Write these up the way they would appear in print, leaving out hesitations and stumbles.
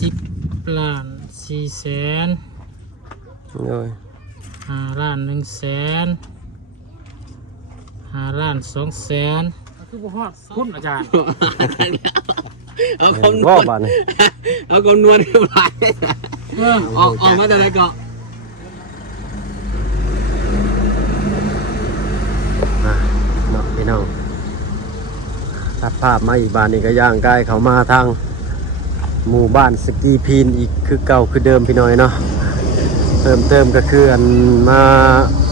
10,400,000โดย5,100,000 5,200,000คือบ่ฮอดคุณอาจารย์เอาคำนว ว่า ณ บาทนี่ เอาคำนวณเรียบร้อยออกมาแต่ไหนก็ เนาะพี่น้องตัดภาพมาอีกบ้านนี่ก็ย่างใกล้เขามาทางหมู่บ้านสกีพีนอีกคือเก่าคือเดิมพี่น้อยเนาะเพิ่มเติมก็คืออันมา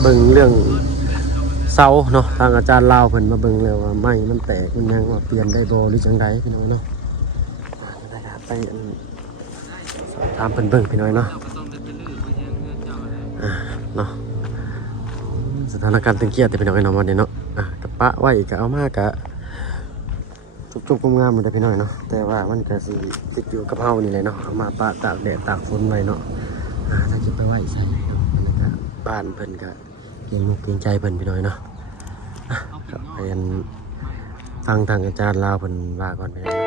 เบิ่งเรื่องเสาเนาะทางอาจารย์ลาวเพิ่นมาเบิ่งแล้วว่าไม้มันแตกมันยังว่าเปลี่ยนได้บ่หรือจังไดพี่น้อยเนาะได้ครับไปสอบถามเพิ่นเบิ่งพี่น้อยเนาะเนาะสถานการณ์ตึงเครียดแต่พี่น้อยเนาะวันนี้เนาะกะปะไว้ก็เอามากะจุบๆงามๆมันได้พี่น้อยเนาะแต่ว่ามันก็สิติดอยู่กับเฮานี่แหละเนาะเอามาปะตากแดดตากฝนไว้เนาะถ้าคิดไปไว้ใส่เนาะมันก็บ้านเพิ่นก็เกรงมุกเกรงใจเพิ่นพี่น้อยเนาะครับไปอันฟังทางอาจารย์ลาวเพิ่นว่าก่อนพี่น้อยเนาะ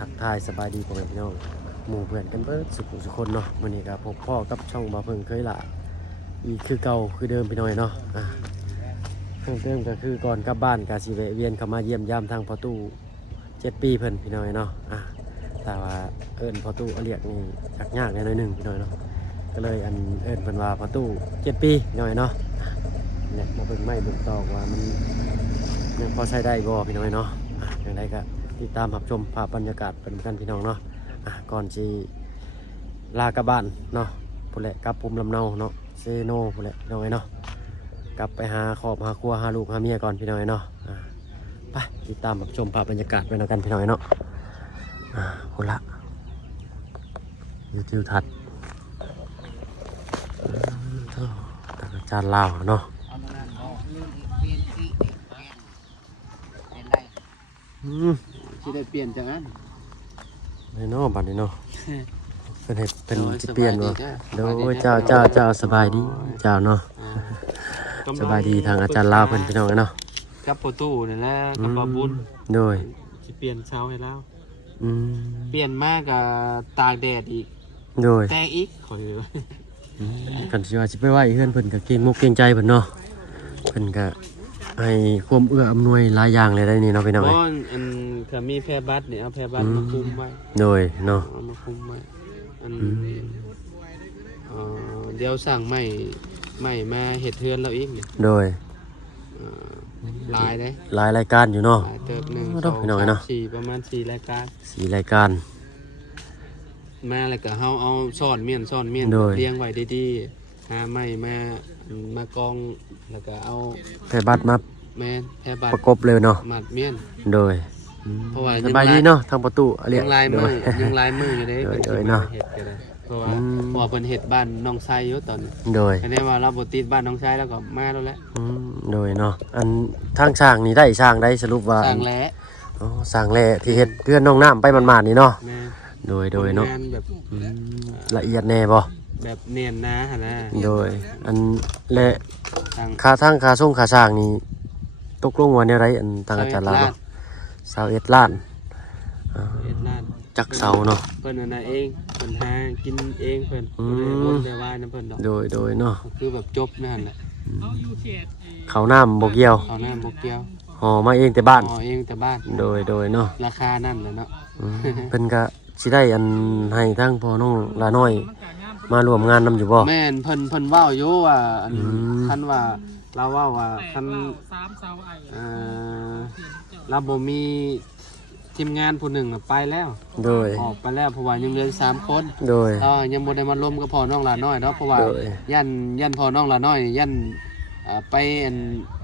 ทักทายสบายดีพ่อแม่พี่น้องหมู่เพื่อนกันเบิดสุขคนเนาะวันนี้ก็พบพ่อกับช่องบ่าวเพิ่งเคยละอีกคือเก่าคือเดิมพี่น้อยเนาะเพิ่มเติมก็คือก่อนกลับบ้านก็สิแวะเวียนเข้ามาเยี่ยมยามทางพ่อตู้7 ปีเพิ่นพี่น้อยเนาะแต่ว่าเอิ้นพ่อตู้เรียกนี่ยากๆหน่อยนึงพี่น้อยเนาะก็เลยอันเอิ้นเพิ่นว่าพ่อตู้7 ปีพี่น้อยเนาะเนี่ยมาเบิ่งไม้เบิ่งตอกว่ามันยังพอใช้ได้บ่พี่น้อยเนาะอย่างไรก็ติดตามรับชมภาพบรรยากาศเป็นกันพี่น้องเนาะก่อนที่ลากลับบ้านเนาะผู้เละกลับภูมิลำเนาเนาะเซโนผู้เละพี่น้องเนาะกลับไปหาครอบหาครัวหาลูกหาเมียก่อนพี่น้องเนาะไปติดตามรับชมภาพบรรยากาศเป็นกันพี่น้องเนาะผู้ละทิวทัศน์อาจารย์ลาวเนาะที่ได้เปลี่ยนจากนั้น เนาะบัดนี้เนาะเป็นเห็ดเป็นสิเปลี่ยนวะโดยเจ้าสบายดีเจ้าเนาะสบายดีทางอาจารย์ลาวเพิ่นพี่น้องเนาะกับประตูนี่แหละกับปบุญโดยสิเปลี่ยนเช้าให้แล้วเปลี่ยนมากกับตากแดดอีกโดยแต่อีกขอถือกันสิว่าสิไปไหว้เฮือนเพิ่นก็เกรงมุกเกรงใจเพิ่นเนาะเพิ่นก็ให้ความเอื้ออำนวยหลายอย่างเลยได้นี่เนาะพี่น้องเอ้ยอันก็มีแพร่บัตรเนี่ยเอาแพร่บัตรมาคุมไว้โดยเนาะมาคุมไว้เดี๋ยวสั่งใหม่มาเฮ็ดเฮือนเราอีกเนี่ยโดยลายได้หลายรายการอยู่เนาะเติบ1 2 3 4ประมาณ4รายการ4รายการมาแล้วก็เฮาเอาซ่อนเมียนเรียงไว้ดีๆหาไม้มากองแล้วก็เอาแพร่บัตรมาแม่นแพร่บัตรประกบเลยเนาะมัดเมียนโดยเพราะว่าสบายดีเนาะทางประตูยังลายมืออยู่เด้เพิ่นเนาะเพราะว่าเพิ่นเฮ็ดบ้านน้องชายอยู่ตอนโดยแน่ว่าเราบ่ติดบ้านน้องชายแล้วก็มาแล้วแหละโดยเนาะอันทางช่างนี่ได้ช่างได้สรุปว่าช่างแหละช่างแหละที่เฮ็ดเพื่อนน้องน้ำไปมันๆนี่เนาะโดยเนาะละเอียดแน่บ่แบบเนียนนะหั่นน่ะโดยอันและค่าทางค่าส่งค่าสร้างนี่ตกลงว่าแนวใดอันทางอาจารย์ลาวเนาะ21 ล้านจักเสาเนาะเพิ่นอันน่ะเองเพิ่นหากินเองเพิ่นบ่ได้ว่านํเพิ่นดอกโดยเนาะคือแบบจบนั่นแหละข้าวน้ำบ่เกี่ยวข้าวน้ำบ่เกี่ยวห่อมาเองแต่บ้านห่อเองแต่บ้านโดยเนาะราคานั่นแหละเนาะเพิ่นก็สิได้อันให้ทางพ่อน้องลาน้อยมาร่วมงานนำอยู่บ่แม่นเพิ่นเว้าอยู่ว่าอันคันว่าเราเว้าว่าคันเราบ่มีทีมงานผู้หนึ่งไปแล้วโดยออกไปแล้วเพราะว่ายังเหลือ3 คนโดยยังบ่ได้มาร่วมกับพ่อน้องลาน้อยเนาะเพราะว่ายันพ่อน้องลาน้อยยันไปอัน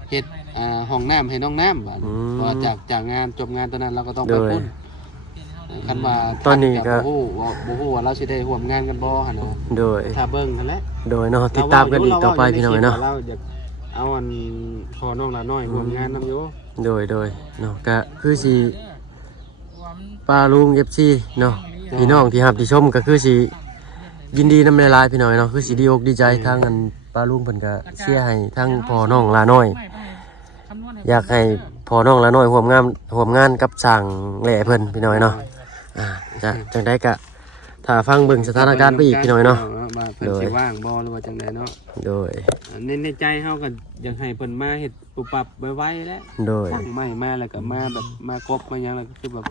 เฮ็ดห้องน้ำให้น้องน้ำเพราะจากงานจบงานตอนนั้นเราก็ต้องไปพุ่นคันว่าตอนนี้ก็บ่ฮู้ว่าเราสิได้ร่วมงานกันบ่หั่นน่ะโดยถ้าเบิ่งนั่นแหละโดยเนาะติดตามกันอีกต่อไปพี่น้องเนาะเราอยากเอาอันพ่อน้องลาน้อยร่วมงานนำอยู่โดยเนาะก็คือสิ ป้าลุง FC เนาะพี่น้องที่รับที่ชมก็คือสิยินดีนำหลายๆพี่น้อยเนาะคือสิดีอกดีใจทางอันป้าลุงเพิ่นก็เชียร์ให้ทั้งพ่อน้องลาน้อย อยากให้พ่อน้องลาน้อยร่วมงานกับสร้างแหล่เพิ่นพี่น้อยเนาะจังได๋ก็ถ้าฟังเบิ่งสถานการณ์ไปอีกพี่น้อยเนาะ ว่าเพิ่นสิว่างบ่หรือว่าจังไดเนาะ โดย ในใจเฮาก็อยากให้เพิ่นมาเฮ็ดปุบปับไวๆแล้ว โดย สั่งใหม่มาแล้วก็มาแบบมากบมาหยังแล้วก็คือแบบ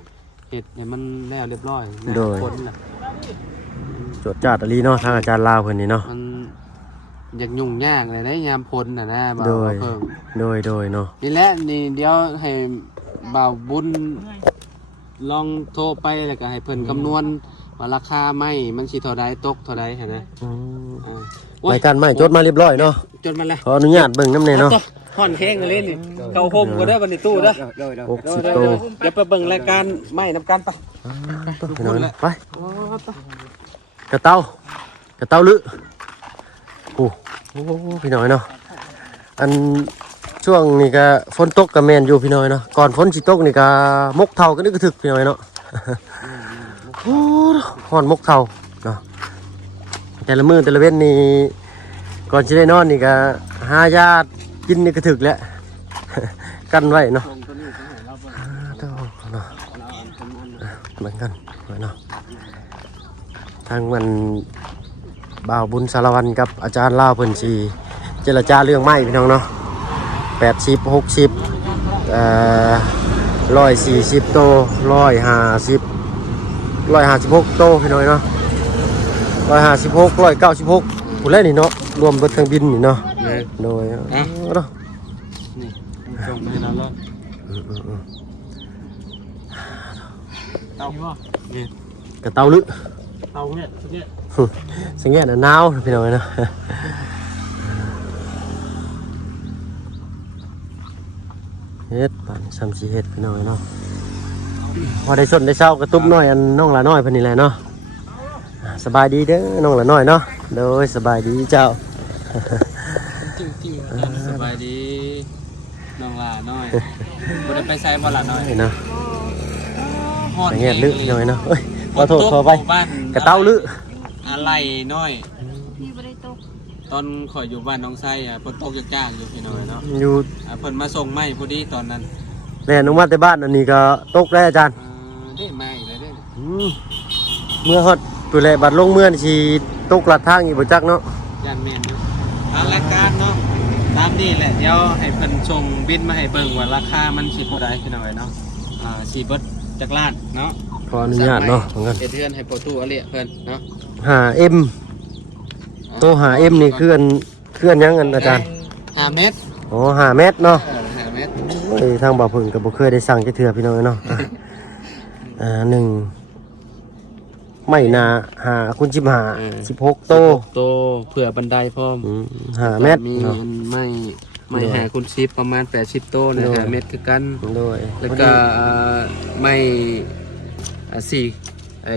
เฮ็ดให้มันแล้วเรียบร้อยคนน่ะ จดจ้าตะลีเนาะทางอาจารย์ลาวเพิ่นนี่เนาะ มันอยากยุ่งยากเลยนะยามพ้นน่ะนะบ่าว โดย เพิ่ง โดยเนาะ นี่แหละนี่เดี๋ยวให้บ่าวบุญลองโทรไปแล้วก็ให้เพิ่นคำนวณว่าราคาไม้มันสิเท่าใดตกเท่าใดหั่นนะอ่าร ายการใหม่จดมาเรียบร้อยเนาะ จดมาแล้ว ขออนุญาตเบิ่งน้ำแน่เนาะ ห่อนแข้งเลยนี่เกาห่มก็ได้บัดนี้ตู้เด้อ 60โต เดี๋ยวไปเบิ่งรายการไม้นำกันไป พี่น้อยเนาะไปกระเต้าลึโอ้พี่น้อยเนาะอันช่วงนี้ก็ฝนตกก็แม่นอยู่พี่น้อยเนาะก่อนฝนสิตกนี่ก็มกเท่าก็นึกกระถึกพี่น้อยเนาะ โอ้ฮ้อนมกเท่าเนาะแต่ละมื้อแต่ละเว้นนี่ก่อนสิได้นอนนี่ก็หายากินนี่ก็ถึกแล้ว กันไว้เนาะเนาะเหมือนกันเนาะทางมันบ่าวบุญสารวันกับอาจารย์ลาวเพิ่นสิเจรจาเรื่องไม้พี่น้องเนาะ80 60140โต156โตพี่น้อยเนาะ156 196ผู้แรกนี่เนาะรวมเบิดทั้งบินนี่เนาะโดยเนาะ นี่ส่งมาให้เราแล้วเต้านี่ กระเต้าลึ เตาเนี่ย สังเกตหนาวพี่น้อยเนาะเฮ็ดปานซ้ำสิเฮ็ดพี่น้อยเนาะพอได้สนได้เช้ากระตุ้มน้อยอันน้องละน้อยเพิ่นนี่แหละเนาะสบายดีเด้อน้องละน้อยเนาะโดยสบายดีเจ้า จิ้วสบายดีน้องลาน้อยบ่ได้ไปใส่บ่ล่ะน้อย เนาะ ฮ้อน สังเกตลึพี่น้อยเนาะเอ้ยขอโทษ ตก ขอไป บ้าน กระเต้าลึ อะไรน้อย พี่บ่ได้ตก ตอนข่อยอยู่บ้านน้องไส้ฝนตกจ้าๆอยู่พี่น้อยเนาะ อยู่ เพิ่นมาส่งไม้พอดีตอนนั้น แล่นออกมาแต่บ้านอันนี้ก็ตกแล้วอาจารย์ ได้มาอีกแล้วเด้อ เมื่อฮอดตัวแลบัดลงเมื่อนี่สิตกลัดทางอีกบ่จักเนาะ ยันแม่นอยู่ทางรายการเนาะตามนี่แหละเดี๋ยวให้เพิ่นส่งบินมาให้เบิ่งว่าราคามันสิเท่าใดพี่น้อยเนาะสิเบิดจักล้านเนาะ ขออนุญาตเนาะเหมือนกัน เฮ็ดเทือนให้ประตูเอาเละเพิ่นเนาะ 5M โต 5M นี่คืออันยังอันอาจารย์ 5 เมตร อ๋อ5เมตรเนาะ 5 เมตร โอ้ยทางบ่าวเพิ่งก็บ่เคยได้สั่งจักเทื่อพี่น้องเนาะหนึ่งไม่นา5คูณ15 16โต โตเผื่อบันไดพร้อม 5เมตร มี เนาะ ไม้หาคุณ10ประมาณ80โตนะ โดย 5เมตรคือกัน โดย แล้วก็ไม่สี่ไอ้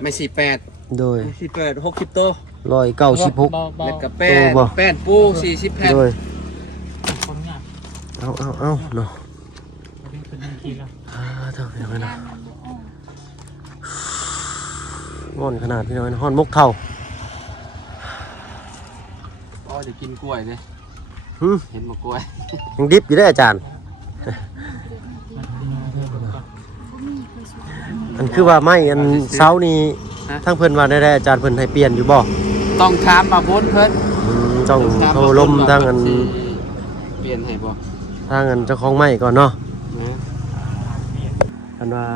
ไม่48 โดย 48 60โต 196 แล้วก็ โตบ่ แป้นปู40แผ่น โดย คนเนี่ย เอาเนาะ เป็นทีละ เท่าพี่น้อยเนาะงอนขนาดพี่น้อยเนาะฮ้อนมกเท่า อ๋อเดี๋ยวกินกล้วยเลย หึ เห็นบ่กล้วย ยังดิบอยู่ได้ออาจารย์ อันคือว่าไม่อันเช้านี้ทั้งเพิ่นว่าได้อาจารย์เพิ่นให้เปลี่ยนอยู่บ่ ต้องถามมาบนเพิ่น ต้องโทรลมทางอัน สิเปลี่ยนให้บ่ ทางอันเจ้าของไม้ก่อนเนาะ นะ อันว่า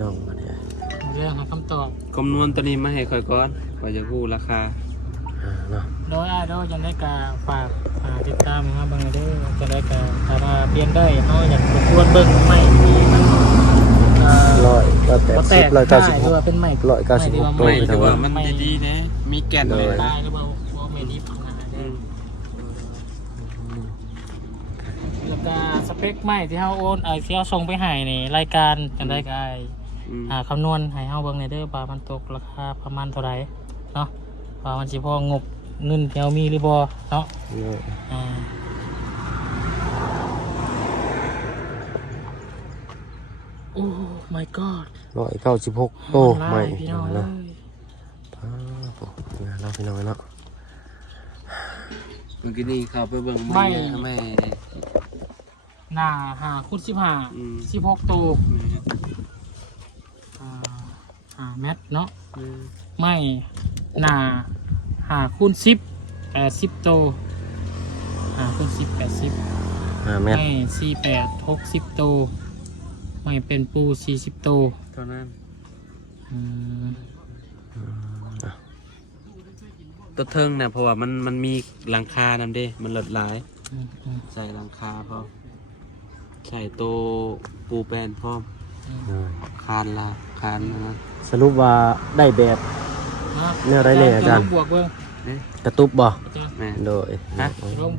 น้องมาเนี่ย เรื่องหาคำตอบ คำนวณตัวนี้มาให้ค่อยก่อนว่าจะรู้ราคา เนาะ โดยโดยยังได้กาฝากติดตามนะครับบางเด้อจะได้กาถ้าว่าเปลี่ยนได้เขาอยากรวนเบิ่งใหม่ที่มัน180 แตกได้หรือว่า 196 เป็นใหม่ 196 ไม่ถือว่ามันดีๆนะมีแก่นเลย ได้หรือว่าไม่ดีพังนะแล้วก็สเปคใหม่ที่เฮาโอนที่เฮาส่งไปให้ในรายการจังได้ก็คำนวณให้เฮาเบิ่งในเด้อว่ามันตกราคาประมาณเท่าไหร่เนาะว่ามันสิพองบเงินที่เฮามีหรือบ่เนาะ โอ้ my god 196โตใหม่ พี่น้อง เนาะ เอ้ย เราพี่น้อยเนาะ เมื่อกี้นี่เขาไปเบิ่งไม่ หน้า5 x 15 16ตัวเมตรเนาะไม่หน้า5 x 10 80ตัว5 x 10 80 เมตร ไม่48 60ตัวไม่เป็นปู40ตัว เท่านั้น อืม ตัวเทิงเนี่ยเพราะว่ามันมีหลังคานั่นเด้มันหลดหลาย อืมอืม ใส่หลังคาพร้อมใส่โตวปูแปนพร้อมคานนะ สรุปว่าได้แบบ เนี่ยอะไรเนี่ยอาจารย์ บวกเบิ่ง นี่ กระตุบบ่ อาจารย์ แม่ โดย ฮะ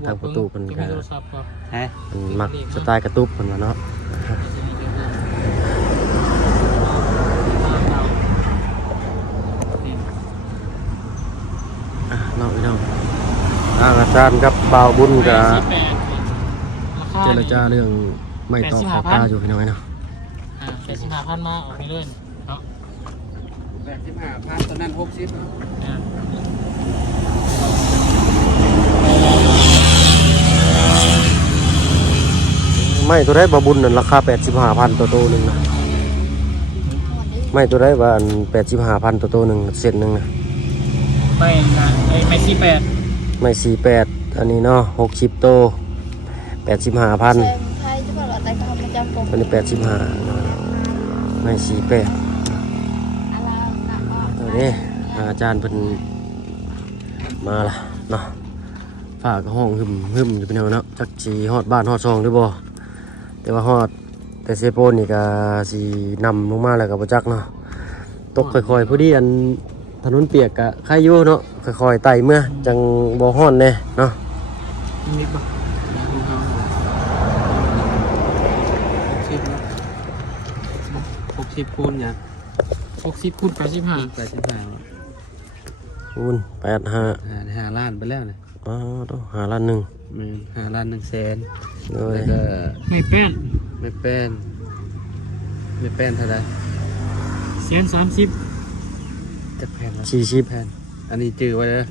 ทางประตูเพิ่น จะ ก็ มีโทรศัพท์ก่อน ฮะ มันมักสไตล์กระตุบเพิ่นว่าเนาะเนาะพี่น้องอาจารย์กับบ่าวบุญก็เจรจาเรื่องไม่ตอบขอบตาอยู่พี่น้อยเนาะ 85,000มาออกไปเลยเนาะ 85,000ตอนนั้น60เนาะ ไม่ตัวได้บ่บุญนั่นราคา 85,000ตัวโตนึงนะไม่ตัวได้ว่าอัน 85,000ตัวโตนึงเส้นนึงนะ ไม่นะไม่48ไม่48อันนี้เนาะ60โต 85,000 ไทยจะบอกว่าแต่ก็มันจำกลม อันนี้85ไม่48 อะไรนะก็ ตัวนี้อาจารย์เพิ่นมาละเนาะฝากห้องหึมอยู่เป็นแนวเนาะจักสิฮอดบ้านฮอดซองหรือบ่แต่ว่าฮอดแต่เซโปนนี่ก็สินำลงมาแล้วก็บ่จักเนาะตกค่อยๆพอดีอันถนนเปียกก็ใครอยู่เนาะค่อยๆไต่เมื่อจังบ่ฮ้อนแน่เนาะ มีบ่60คูณเนี่ย 60คูณ85 85 คูณ85 5ล้านไปแล้วเนี่ย อ๋อต้อง5ล้านหนึง 5ล้าน1แสน โดย แล้วก็ ไม่แป้น ไม่แป้นเท่าไหร่ 130 จักแผ่นละ 40 แผ่นอันนี้จื้อไว้เลย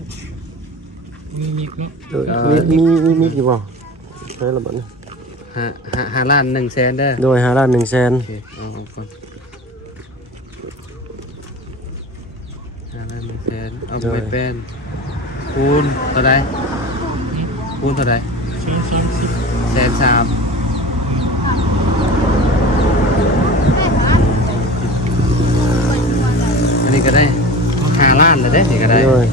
มีมิกเนาะ โดยมีอยู่บ่ใช่ละบัดนี้ 5ล้าน1แสนเด้อ โดย5ล้าน1แสน โอเคเอาก่อน5ล้าน1แสนเอาไปแป้นคูณเท่าไหร่คูณเท่าไหร่ 130 130,000อันนี้ก็ได้5ล้านเลยเด้นี่ก็ได้ โดย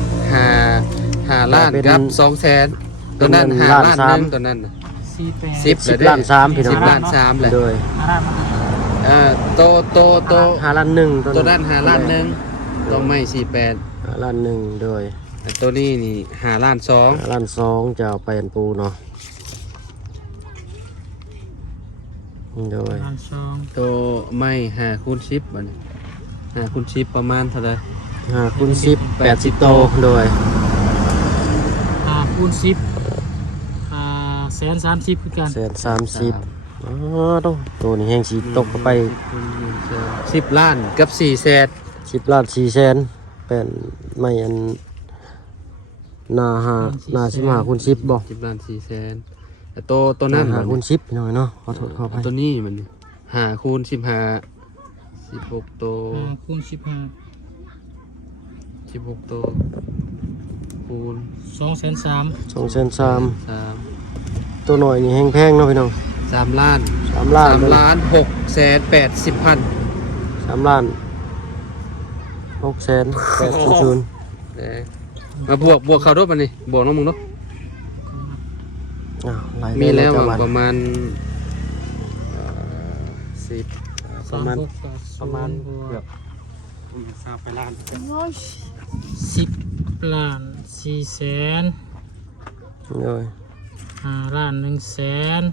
5ล้านกับ2แสนตัวนั้น5ล้านหนึงตัวนั้นน่ะ 48 10 10ล้าน3พี่น้อง 10ล้าน3เลย โดย โต 5ล้านหนึ่ง ตัวนั้น5ล้านหนึงตัวไม่48 5ล้านหนึ่งโดย แต่ตัวนี้นี่5ล้าน2 5ล้าน2จะเอาไปอันปูเนาะโดย ล้านสอง ตัวไม่5คูณ10บัดนี้5คูณ10ประมาณเท่าไหร่ 5คูณ10 80โตโดย คูณ10130คือกัน 130อ๋อต้องตัวนี้แห้งสีตกเข้าไป 10ล้านกับ4แสน 10ล้าน4แสนเป็นไม่อันหน้า15คูณ10บ่ 10ล้าน4แสนแต่ตัวนั้น 5คูณ10หน่อยเนาะขอโทษขออภัย ตัวนี้มัน5คูณ15 16ตัว คูณ15 16ตัวคูณ 230,000 2,300,000 3 ตัวหน่อยนี่แห้งแพงเนาะพี่น้อง 3ล้าน 3ล้าน 3ล้าน6แสน80พัน 3ล้าน6แสน80,000 มาบวกเขาด้วยป่ะนี่บวกน้องมึงเนาะ อ้าวไล่ มีแล้ว จังหวัด ประมาณ10ประมาณเกือบ3ไปล้าน โอ้ย 10ล้าน4แสน โดย 5ล้าน1แสน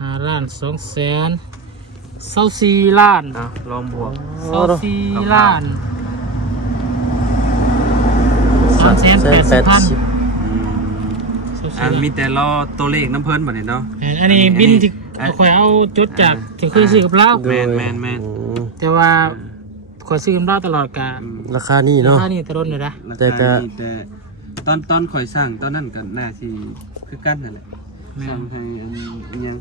5ล้าน2แสน24ล้าน ลองบวก 24ล้าน380,000 มีแต่รอตัวเลขน้ำเพิ่นบ่นี่เนาะ อันนี้บินที่ ข่อยเอาจดจากที่เคยซื้อกับเรา แม่น แต่ว่าข่อยซื้อกับเราตลอดกะ ราคานี่เนาะ ค่านี่ตะรนเลยนะ แต่ก็ แต่ตอนข่อยสร้างตอนนั้นก็น่าสิคือกันนั่นแหละสร้างให้อันยัง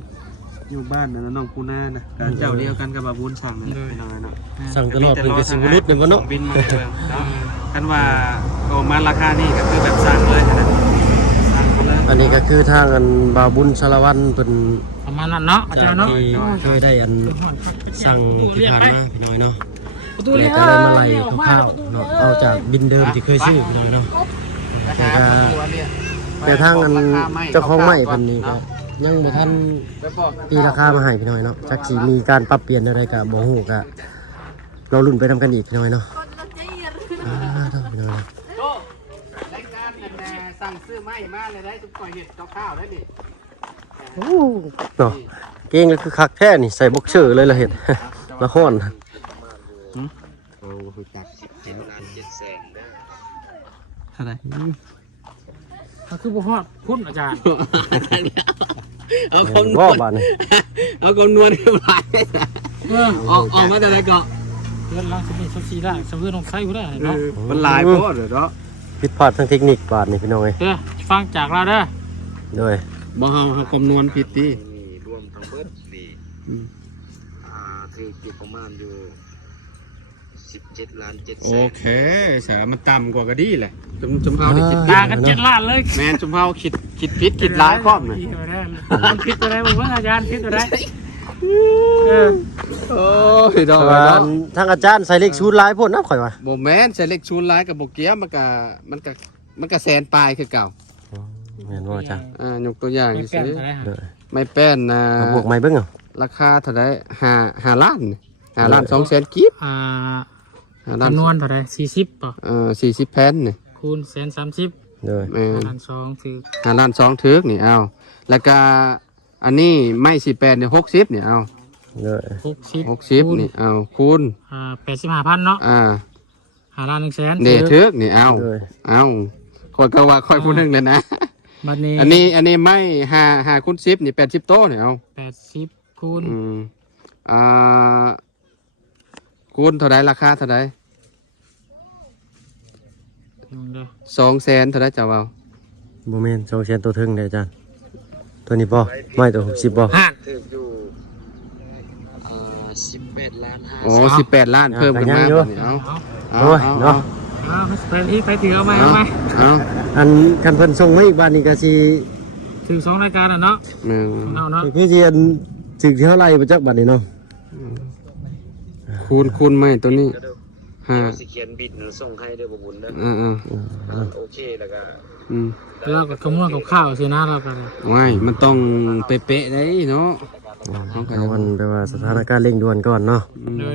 อยู่บ้านนั่นน้องปูนานะการเจ้าเดียวกันกับบาบุญสั่งนั่นเนาะ สั่งตลอดเป็นกระสิบรุษเนี่ยบ่เนาะ บินมาเลยกันว่าออกมาราคานี่ก็คือแบบสั่งเลยนะสั่งเลย อันนี้ก็คือทางอันบาวบุญชาละวันเป็น ประมาณนั้นเนาะอาจารย์เนาะ ที่เคยได้อันสั่งที่ผ่านมาพี่น้อยเนาะ ประตู แล้ เรี วย ก ก็เลยมาไล่คร่าวๆเนาะเอาจากบินเดิมที่เคยซื้อพี่น้อยเนาะแต่ทางอันเจ้าของใหม่เป็นนี้ก็ยังบ่ทันตีราคามาให้พี่น้อยเนาะจักสิมีการปรับเปลี่ยนอะไรก็บ่ฮู้ก็เราลุ้นไปทำกันอีกพี่น้อยเนาะต้องพี่น้อย โตรายการนั่นแหละสั่งซื้อไม้มาเลยได้ทุกข่อยเห็ดข้าวได้นี่ เนาะเก่งก็คือคักแท้นี่ใส่บ็อกเซอร์เลยล่ะเฮ็ด ละคร เท่าไหร่ ก็คือบ่ฮอดพุ่นอาจารย์ เอาคำน บ่ วณ บาดนี่ เอาคำนวณขึ้นมาออกมาแต่ไหนก่อน เดือนละ14ล้านสำเร็จลงไส้บ่ได้เนาะ มันหลายโพดเนาะ ผิดพลาดทางเทคนิคบาดนี่พี่น้องเอ้ย เด้อฟังจากเราเด้อ โดย บ่เฮาคำนวณผิดติ รวมทั้งเบิดนี่คืออยู่ประมาณอยู่17 ล้าน 7 โอ แสน เคสามันต่ำกว่าก็ดีแหละจมเฮาได้คิด ต่างกัน7ล้านเลย แม่นจมเฮาคิดผิดคิดหลายพร้อมน่ะ มันผิดตัวใดบ่ว่าอาจารย์ผิดตัวใดโอ้ยดอก ว่า เนาะ ทางอาจารย์ใส่เลขชูดหลายพุ่นนะข่อยว่า บ่แม่นใส่เลขชูนหลายกับบ่เกี่ยวมันก็แสนปลายคือเก่า แม่นบ่อาจารย์ ยกตัวอย่าง ไม่ สิ แป้นตัวใดฮะ เด้อ ไม่แป้นนะ เอาบวกใหม่เบิ่งเอา ราคาเท่าได5ล้าน5ล้าน2แสนกีบ5ล้าน จำนวนเท่าใด40ป่ะ 40แผ่นนี่ คูณ130 เด้อ แม่น ล้าน2คือ 5ล้าน2ถึกนี่เอาแล้วก็อันนี้ไม่48นี่60นี่เอา เด้อ 60นี่เอาคูณ 85,000เนาะ5ล้าน1แสน นี่ถึกนี่เอา เด้อ เอาค่อยก็ว่าค่อยผู้หนึงเลยนะ บัดนี้ อันนี้ไม่5คูณ10นี่80โตนี่เอา 80คูณ คูณเท่าไดราคาเท่าได เด้อ 2แสนเท่าไดจะเอา บ่แม่น2แสนตัวถึงเด้ออาจารย์ตัวนี้บ่ไม่ตัว60บ่ ห้า ถึงอยู่18 ล้าน อ๋อ18ล้านเพิ่มขึ้นมาบ่นี่เอา เอา โอ้ยเนาะ เอาไปที่ไปถือเอาไหมเอาไหม เอา อันคันเพิ่นส่งมาอีกบ้านนี้ก็สิ ถือ2รายการอ่ะเนาะ หนึ่ง เอาเนาะ คือสิอันถึกเท่าไหร่บ่จักบัดนี้เนาะ คูณไม่ตัวนี้ 5 ห้า เดี๋ยวสิเขียนบิดส่งให้เด้อบ่บุญเด้อ โอเคแล้วก็ เราก็คำนวณกับข้าวสินะเราก็ ว้ายมันต้องเป๊ะๆได้เนาะ เอามันแปลว่าสถานการณ์เร่งด่วนก่อนเนาะ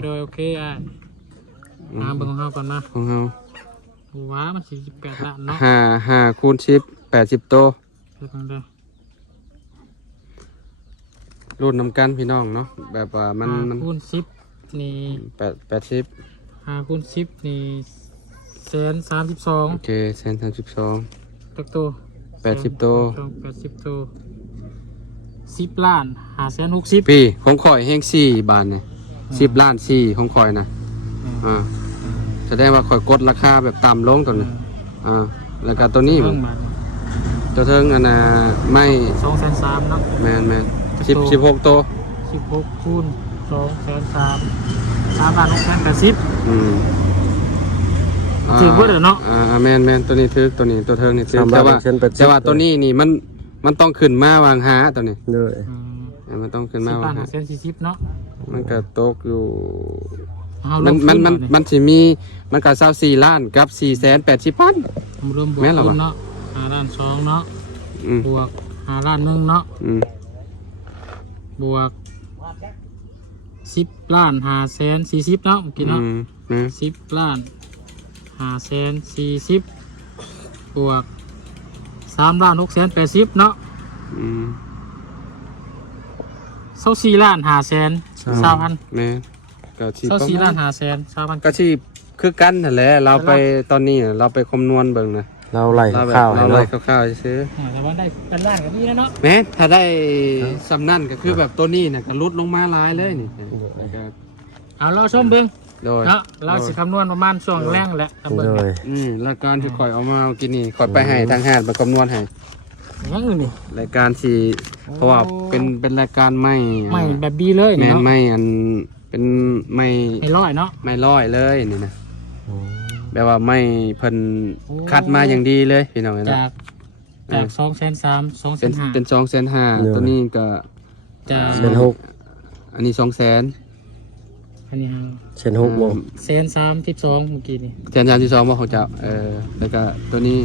โดยโอเคอ่ะน้ำเบิ่งของเฮาก่อนนะ ของเรา ว้ามัน48ล้านเนาะ ห้าคูณ10 80โต เดี๋ยวก่อนเด้อ รุ่นนำกันพี่น้องเนาะแบบว่ามัน 5คูณ10นี่ 80 5คูณ10นี่132 โอเค132 ตักตัว 80โต 80ตัว10ล้าน560 พี่ของข่อยแห้ง4บาทนี่10ล้าน4ของข่อยนะแสดงว่าข่อยกดราคาแบบต่ำลงตัวนี้แล้วก็ตัวนี้ เพิ่งมา ตัวเทิงอันน่ะไม่ 230,000เนาะ แมน16โต 16คูณ230,000 3ล้าน680ถือว่าเดี๋ยวเนาะ แมนตัวนี้ถือตัวนี้ตัวเทิงนี่ถือ 3 แต่ บา ว่า ทเส้น80 แต่ว่าตัวนี้นี่มันต้องขึ้นมาวางหาตัวนี้ เด้อ มันต้องขึ้น 10 มา ล้า วาน งหา 540เนาะ มันก็ตกอยู่ เอาร มั วน ม มันสิมีมันก็24ล้านกับ480,000 รวมบวก แม่นเหรอวะ คูณเนาะ5ล้าน2เนาะ อืม บวก5ล้าน1เนาะ อืม บวก10ล้าน540เนาะเมื่อกี้เนาะ 10ล้าน540บวก3ล้าน680เนาะ อืม 24ล้าน520,000 แม่ก็สิประ 24ล้าม าน ณ 520,000 ก็สิคือกันนั่นแหละเราไปตอนนี้น่ะเราไปคำนวณเบิ่งนะ เราไล่ เราแบบ ข้าวให้ เราไล่ เนาะ ข้าวๆซื้อ แต่ว่าได้เป็นล่างกับนี่แล้วเนาะ แม้ถ้าได้สำนั่นก็คือแบบตัวนี้น่ะก็ลดลงมาหลายเลยนี่แล้วก็ เอาเราชมเบิ่ง โดย เนาะเราสิคำนวณประมาณช่วงแรงแหละตะเบิ่ง โดย รายการที่ข่อยเอามากินนี่ข่อยไปให้ทางห้านไปคำนวณให้ อย่างอื่นนี่ รายการที่เพราะว่าเป็นรายการไม่ ไม่แบบดีเลย แม่น เนาะ ไม่อันเป็นไม่ ไม่ร้อยเนาะ ไม่ร้อยเลยนี่นะแบบว่าไม่เพิ่นคัดมาอย่างดีเลยพี่น้องเนาะ จาก2,300,000 2,500,000 เป็น250,000ตัวนี้ก็ จาก เส้นหก อันนี้200,000 อันนี้ เส้นหกบ่ 132เมื่อกี้นี่ 132บ่ของเจ้าแล้วก็ตัวนี้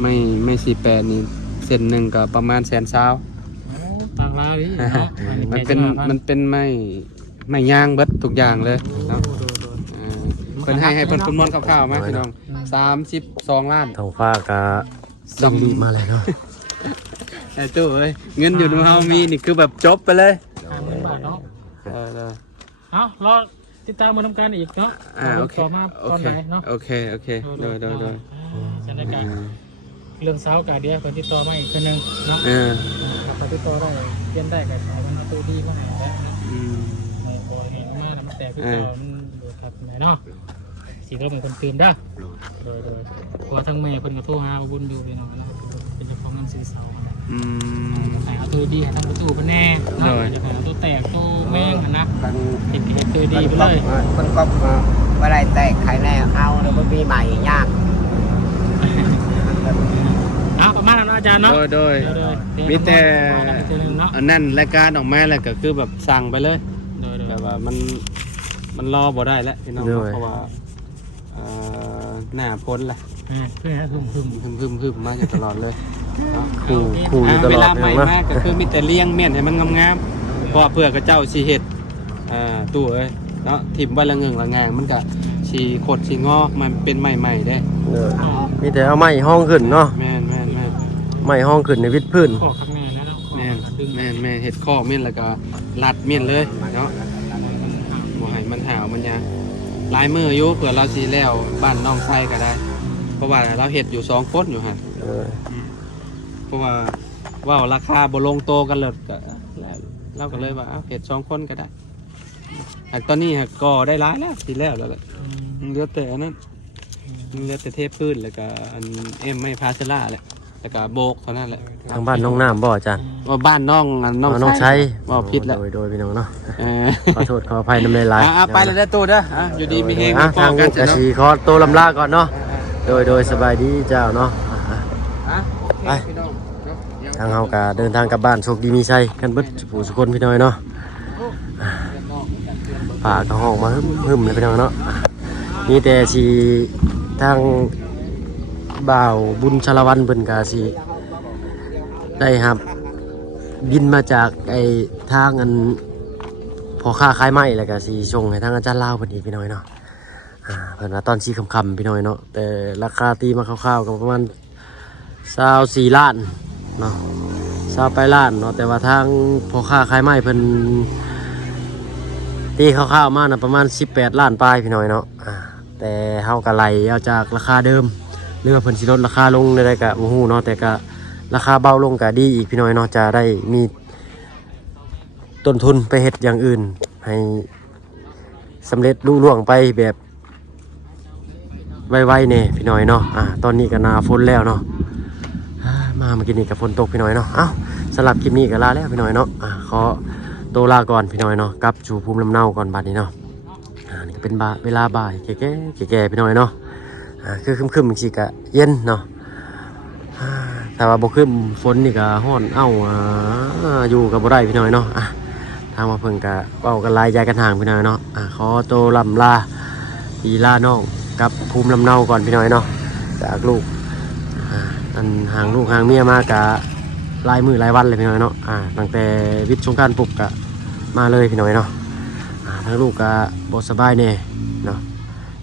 ไม่48นี่เส้นหนึ่งก็ประมาณ120,000 ต่างลาวนี่เนาะ มันเป็นไม่ย่างเบิดทุกอย่างเลยเนาะเพิ่นให้เพิ่นคำนวณคร่าวๆมาพี่น้อง32ล้าน ท้องฟ้าก็ดำดีมาเลยเนาะ ไอ้ตู้เอ้ยเงินอยู่ในเฮามีนี่คือแบบจบไปเลย 50,000 บาทเนาะ เออ เอารอติดตามมาทำการอีกเนาะ โอเค ต่อมา โอ ตอน เค ไหนเนาะ โอเคโดย จะได้การเรื่องเสากาเดียคนติดต่อมาอีกคนนึงเนาะ เออ เราติดต่อได้เปลี่ยนได้กับเอามันเอาตัวดีมาไหนแล้ว อืม ในโอยนี่มาแล้วมันแตกที่เก่ามันดูครับไหนเนาะสีเราเป็นคนตื่นได้โดยเพราะว่าทั้งแม่เพิ่นก็โทรหาบุญอยู่พี่น้องนะเป็นเจ้าของน้ำซื้อเสามาแล้ว อืม แต่เอาตัวดีให้ทั้งประตูเพิ่นแน่เนาะจะเอาตัวแตกตัวแม่งนะติดให้ตัวดีไปเลย คนก็ว่าได้แตกใครแน่เอาแล้วมันมีใหม่ยาก เอาประมาณนั้นอาจารย์เนาะ โดย มีแต่ เนาะ อันนั้นรายการออกมาแล้วก็คือแบบสั่งไปเลย โดย แบบว่ามันรอบ่ได้แล้วพี่น้องเพราะว่าหน้าพ้นแหละ เพื่อให้พึ่มมาอยู่ตลอดเลย คู่อยู่ต เว ลอ ลา ด ใหม่ เนาะ มากก็คือมีแต่เลี้ยงเม่นให้มันงามๆเพราะว่าเพื่อกระเจ้าสีเห็ดตู้เอ้ยเนาะถิ่มใบละเงิงละงางมันก็สีขดสีงอมันเป็นใหม่ๆได้ เออมีแต่เอาไม้ห้องขึ้นเนาะ แม่น ไม้ห้องขึ้นในวิดพื้น ขอข้างในแล้วเนาะ แม่นเห็ดข้อเม่นแล้วก็ลัดเม่นเลยเนาะบ่ให้มันหาวมันยังลายมืออยู่เผื่อเราสีแล้วบ้านน้องไส้ก็ได้ เพราะว่าเราเห็ดอยู่2คนอยู่ฮะ เออ เพราะว่าราคาบ่ลงโตกันเลยก็เราก็เลยว่าเห็ด2คนก็ได้แต่ตอนนี้ก็ได้ร้ายแล้วสีแล้วแหละเหลือแต่อันนั้นเหลือแต่เทพื้นแล้วก็อันไม่พาเชล่าแหละแล้วก็โบกเท่านั้นแหละ ทางบ้านน้องน้ำบ่อาจารย์ ว่าบ้านน้อง ใช้ ว่าผิดแล้ว โดยพี่น้องเนาะ เออ ขอโทษขออภัยน้ำลายไหล ไปเลยได้ตู้เด้ออยู่ดีมีเฮง ทาง กั ก น ระสีขอตัวลำลาก่อนเนาะโดยสบายดีเจ้าเนาะไปทางเฮากะเดินทางกลับบ้านโชคดีมีชัยกันเบิดผู้สุคนพี่น้อยเนาะป่ากระห้องมาหึมเลยพี่น้องเนาะมีแต่สีทางบ่าวบุญชลวันเพิ่นกะสิได้ครับบินมาจากไอ้ทางอันพอค่าขายไม้แล้วก็สิส่งให้ทางอาจารย์ลาวเพิ่นอีกพี่น้อยเนาะเพิ่นว่าตอน4ค่ำๆพี่น้อยเนาะแต่ราคาตีมาคร่าวๆก็ประมาณ24ล้านเนาะ28ล้านเนาะแต่ว่าทางพอค่าขายไม้เพิ่นตีคร่าวๆมาน่ะประมาณ18ล้านปลายพี่น้อยเนาะแต่เฮาก็ไล่เอาจากราคาเดิมหรือว่าเพิ่นสิลดราคาลงได้ก็บ่ฮู้เนาะแต่ก็ราคาเบาลงก็ดีอีกพี่น้อยเนาะจะได้มีต้นทุนไปเฮ็ดอย่างอื่นให้สำเร็จลุล่วงไปแบบไวๆเนี่ยพี่น้อยเนาะตอนนี้ก็หน้าฝนแล้วเนาะมากินนี่กับฝนตกพี่น้อยเนาะสำหรับคลิปนี้ก็ลาแล้วพี่น้อยเนาะขอตัวลาก่อนพี่น้อยเนาะกลับสู่ภูมิลำเนาก่อนบัดนี้เนาะนี่ก็เป็นเวลาบ่ายแก่ๆพี่น้อยเนาะคือคึมๆสิก็เย็นเนาะถ้าว่าบ่คึมฝนนี่ก็ร้อนอยู่กับบ่ได้พี่น้อยเนาะทางมาเพิ่งก็เว้ากันหลายใจกันห่างพี่น้อยเนาะขอตัวลำลาพี่ลาน้องกับภูมิลำเนาก่อนพี่น้อยเนาะจากลูกอันห่างลูกห่างเมียมากะหลายมื้อหลายวันเลยพี่น้อยเนาะตั้งแต่วิทย์สงกรานต์ปุ๊บก็มาเลยพี่น้อยเนาะทั้งลูกก็บ่สบายแน่เนาะ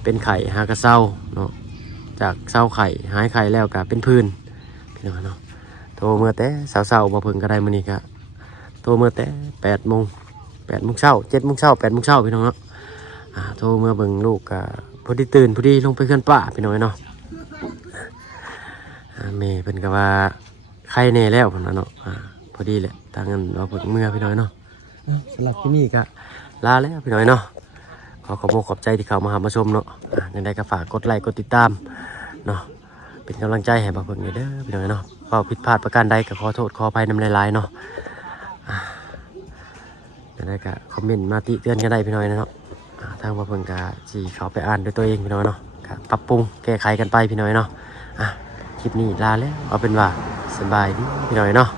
เป็นไข้หากระเซาเนาะจากเซาไข้หายไข้แล้วก็เป็นพื้นพี่น้อยเนาะโทรเมื่อแต่เช้าๆบ่เพิ่งก็ได้มื้อนี้ก็โทรเมื่อแต่8 โมงเช้า7 โมงเช้า8 โมงเช้าพี่น้องเนาะโทรเมื่อเบิ่งลูกก็พอดีตื่นพอดีลงไปเขื่อนป่าพี่น้อยเนาะ แม่เพิ่นก็ว่าไข้แน่แล้วเพิ่นว่าเนาะพอดีแหละทางนั้นว่าเพิ่นเมื่อพี่น้อยเนาะสำหรับที่นี่ก็ลาแล้วพี่น้อยเนาะขอบคุณขอบใจที่เข้ามาหามาชมเนาะยังไงก็ฝากกดไลค์กดติดตามเนาะเป็นกำลังใจให้บ่าวเพิ่นเด้อพี่น้อยเนาะเว้าผิดพลาดประการใดก็ขอโทษขออภัยนำหลายๆเนาะยังไงก็คอมเมนต์มาติเตือนกันได้พี่น้อยเนาะทางบ่าวเพิ่นก็สิเข้าไปอ่านด้วยตัวเองพี่น้อยเนาะก็ปรับปรุงแก้ไขกันไปพี่น้อยเนาะคลิปนี้ลาแล้วเอาเป็นว่าสบายดีพี่น้อยเนาะ